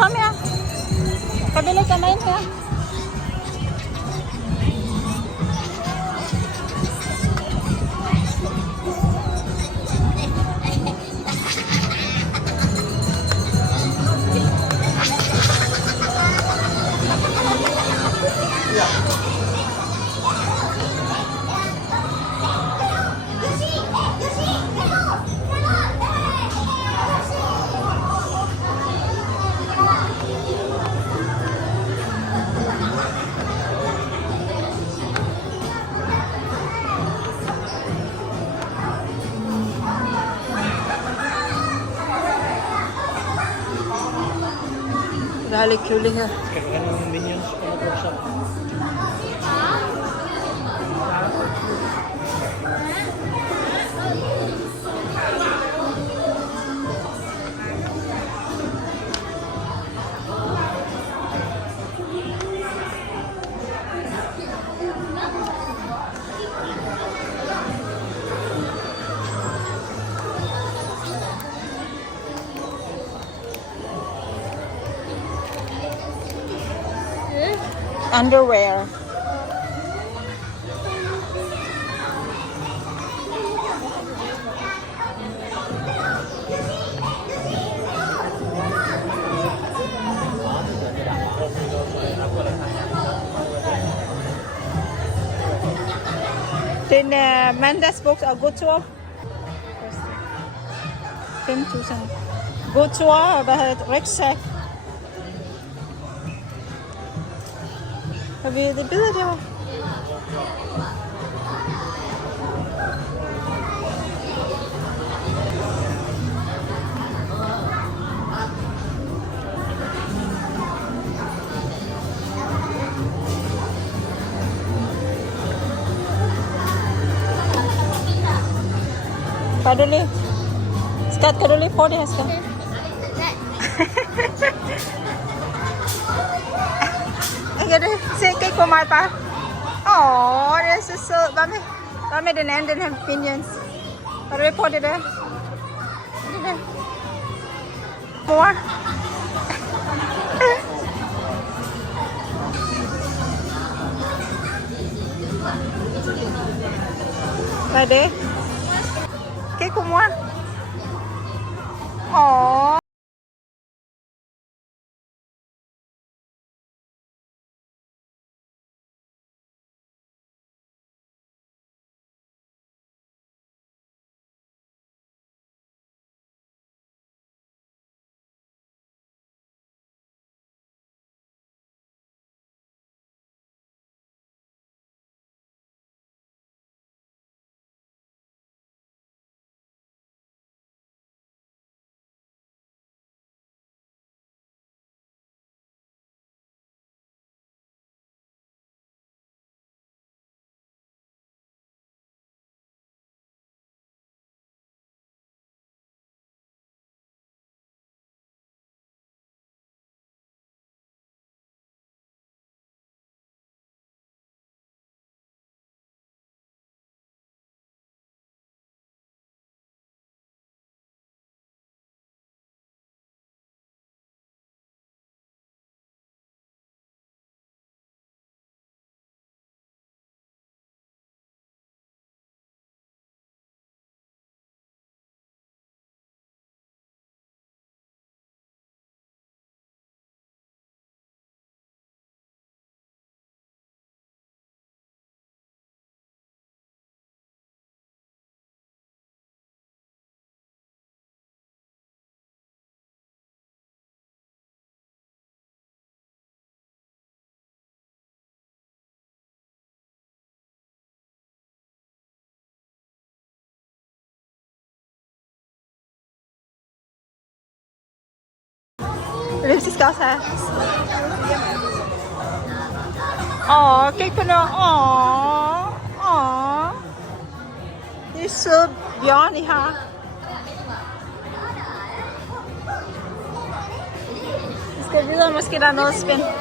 Kom her. Kan vi lægge mig ind her? Der er lidt kylling her. Skal du have nogle minions under bukser? Underwear. Den mandagsbuks og godtur. 5.000. Godtur og hvad hedder det? Rygsæk. Har vi det billede der? Kan du lige? Skat, kan du lige prøve det her, skat? Kan du se, kig på mig bare. Åh, det er så sød. Hvad med den anden, den her Minions? Har du lige prøvet det der? Det der. Mor. Hvad er det? Kig på mor. Åh. Lipstick skal også have. Åh, kig på noget. Åh. Det er søde bjørn, I har. Vi skal videre, måske der er noget spændende.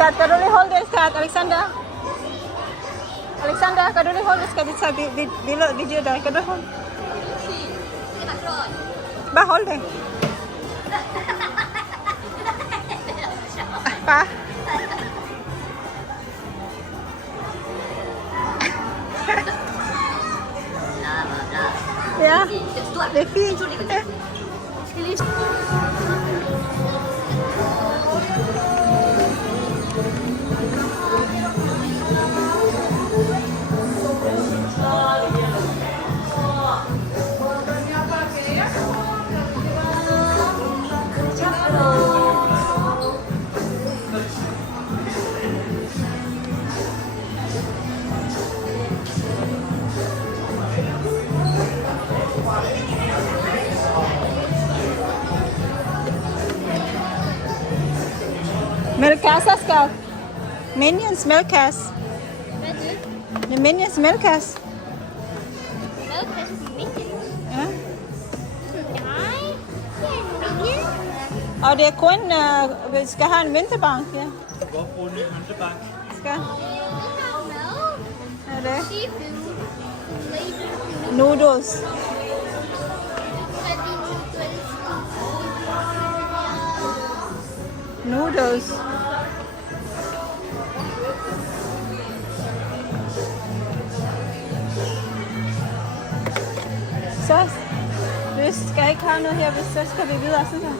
Scott, kan du lige holde det, Scott? Alexander? Alexander, kan du lige holde det? Skal vi tage billeder video der? Kan du holde? Bare hold det. Bare. Ja, det er fint. Ja. Melkasse, Scott. Minions Melkasse. Hvad er det? Det er Minions Melkasse. Hvad passer til Minions? Ja. Nej, det er en Minion. Og det er kun, vi skal have en vinterbank, ja. Du kan godt bruge en ny møntebank. Skal. Vi har mad, Er det? seafood, laser, Noodles. Noodles. Så, vi skal ikke have noget her, så skal vi videre, synes jeg.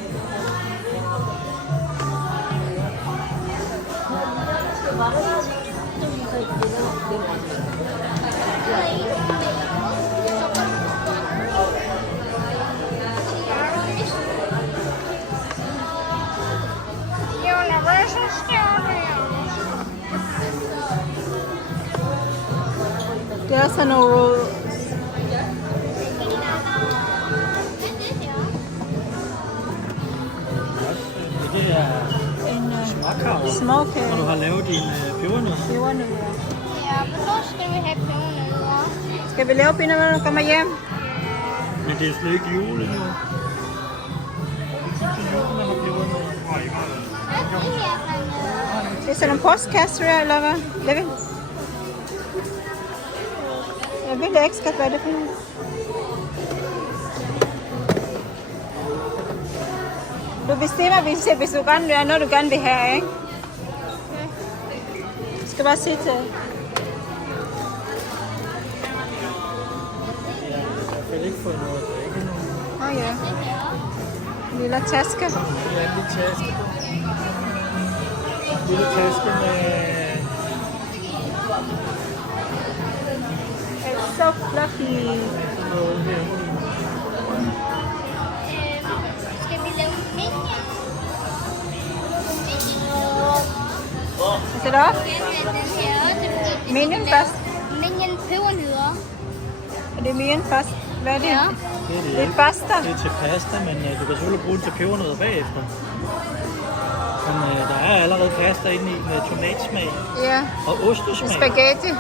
Universal Studios. Det er sådan noget Det er en småkavle, smoke når du har lavet dine pebernødder. pebernødder. Ja, hvornår skal vi have pebernødder? Skal vi lave pebernødder, når du kommer hjem? Men det er slet ikke jul endnu. Man har pebernødder. Hvad er det her for noget? Det er sådan en postkasser, eller hvad? Levin? Jeg ved ikke, skat, hvad er det for noget. Du bestemmer, hvis du gerne vil have noget, du gerne vil have, ikke? Du skal bare sige til. Jeg kan ikke få noget. Det er ikke nogen. Ja. Lille taske. Det er en lille taske. En lille taske med... It's so fluffy. noget her. Skal vi lave Minions? Is it off? Den her, Minion først. Minion pebernødder. Er det Minion først? Hvad er det? Ja. Det er pasta. Det er til pasta, men du kan selvfølgelig bruge den til pebernødder bagefter. Men der er allerede pasta inde i med tomatsmag Ja. og ostesmag. Spaghetti.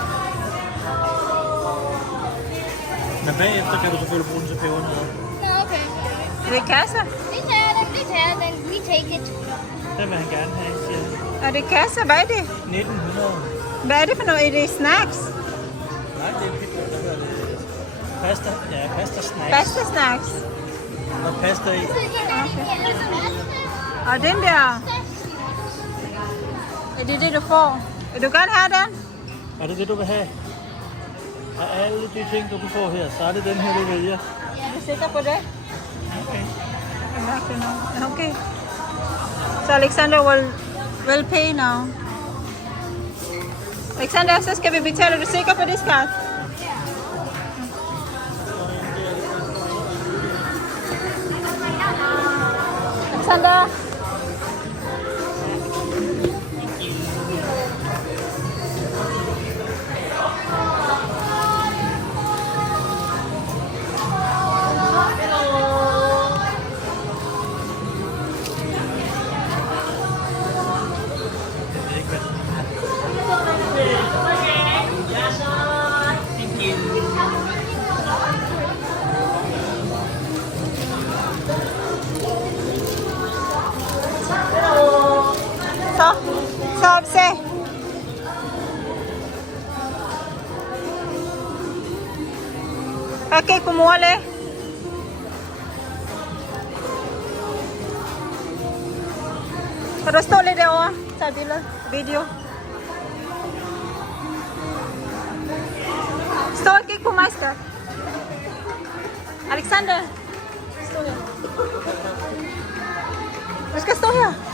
Men bagefter kan du selvfølgelig bruge den til pebernødder. Nå, okay. Er det kasser? Vi tager den. We take it. Den vil han gerne have, siger han. Er det kasser? Hvad er det? 1900. Hvad er det for noget? Er det snacks? Nej, det er pizza. Hvad hedder det? Pasta. Ja, pasta snacks. Pasta snacks. Og pasta i. Og den der. Er det det, du får? Vil du gerne have den? Er det det, du vil have? Af alle de ting, du kan få her, så er det den her, du vælger. Er du sikker på det? Okay. Okay. So Alexander will pay now. Alexander, så skal vi betale. Er du sikker på det, skat? Alexander. kigge på mor, Le. Kan du stå lidt derovre? Tag et billede. Video. Stå og kig på mig, skat. Alexander. Stå her. Du skal stå her.